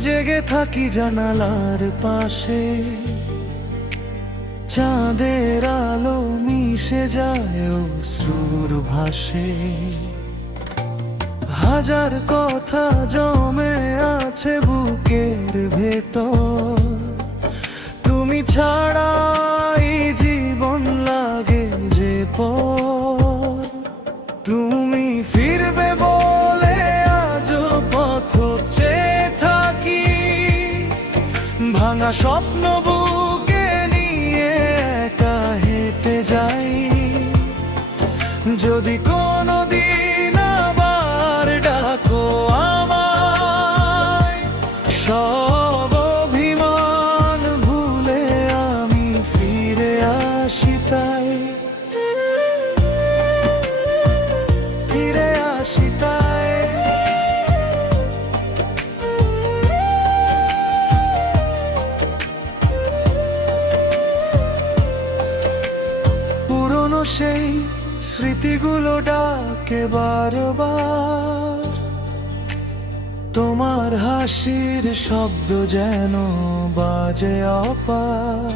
জেগে থাকি জানালার পাশে, চাঁদের আলো মিশে যায় অশ্রুর ভাসে। হাজার কথা জমে আছে বুকের ভেতর, তুমি ছাড়া এই জীবন লাগে যে পর। তুমি ফিরবে বলে আজও পথ চেয়ে থাকি, ভাঙা স্বপ্ন বুকে নিয়ে একা হেঁটে যাই। যদি কোনোদিন আবার ডাকো আমায়, সব অভিমান ভুলে আমি ফিরে আসি তাই, ফিরে আসি তাই। পুরনো সেই স্মৃতিগুলো ডাকে বারবার, তোমার হাসির শব্দ যেন বাজে অপার।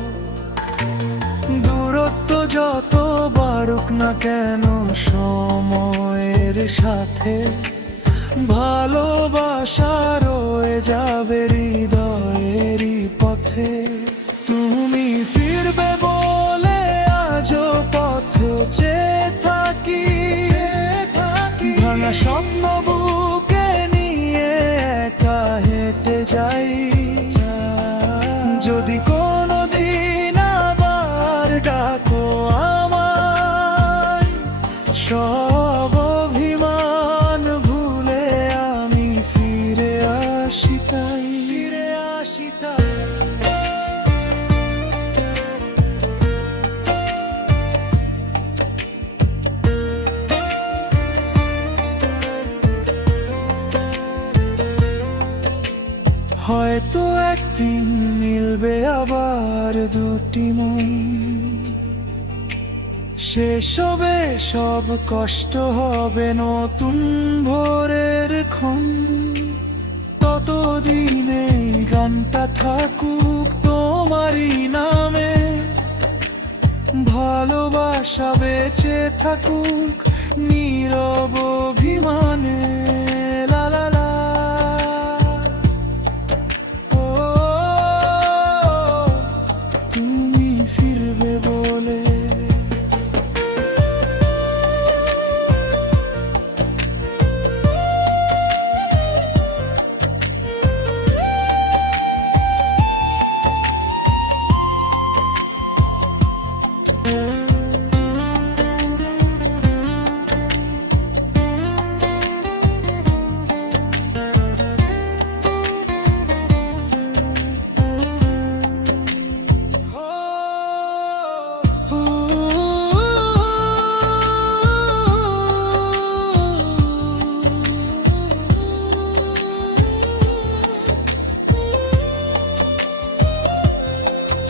দূরত্ব যত বাড়ুক না কেন সময়ের সাথে, ভালোবাসা রয়ে যাবে হৃদয়েরই পথে। তুমি ফিরবে বলে আজও পথে চেয়ে থাকি, ভাঙা স্বপ্ন বুকে নিয়ে একা হেঁটে যাই। যদি কোনোদিন আবার ডাকো আমায়, সব অভিমান ভুলে আমি ফিরে আসি তাই, ফিরে আসি তাই। হয়তো একদিন মিলবে আবার দুটি মন, শেষ হবে সব কষ্ট, হবে নতুন ভোরের ক্ষণ। ততদিন এই গানটা থাকুক তোমারই নামে, ভালোবাসা বেঁচে থাকুক নীরব অভিমানে। লা লা লা। তুমি ফিরবে বলে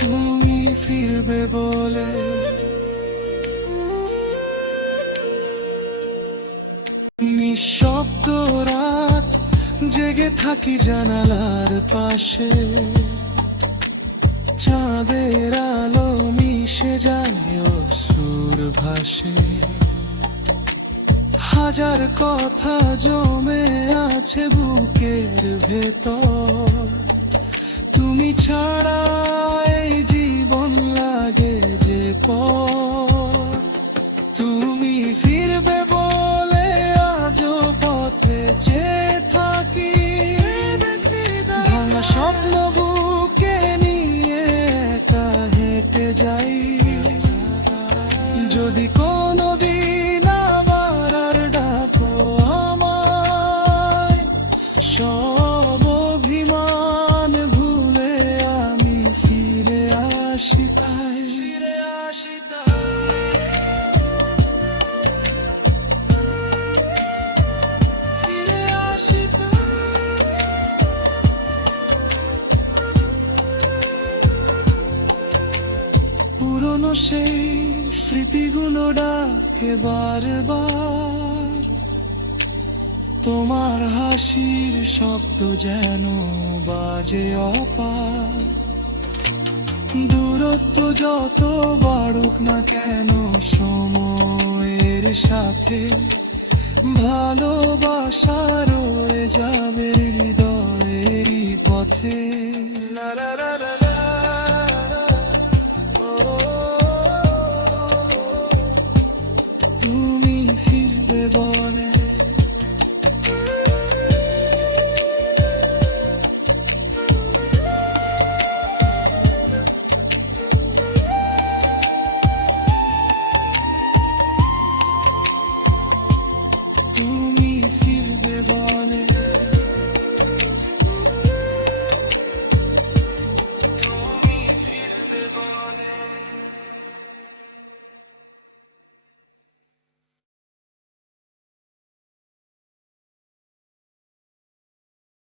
তুমি ফিরবে বলে। নিঃশব্দ রাত জেগে থাকি জানালার পাশে, চাঁদের আলো মিশে যায় অশ্রুর ভাসে। হাজার কথা জমে আছে বুকের ভেতর, তুমি ছাড়া এই জীবন লাগে যে পর। তুমি ফিরবে বলে আজও পথে চেয়ে থাকি, ভাঙা স্বপ্ন বুকে নিয়ে একা হেঁটে যাই। যদি কোনোদিন আবার আর ডাকো আমায়, সব অভিমান ভুলে আমি ফিরে আসি তাই, ফিরে আসি তাই, ফিরে আসি তাই। পুরনো সেই স্মৃতিগুলো ডাকে বারবার, তোমার হাসির শব্দ যেন বাজে অপার। দূরত্ব যত বাড়ুক না কেন সময়ের সাথে ভালোবাসা রয়ে যাবে হৃদয়েরই পথে।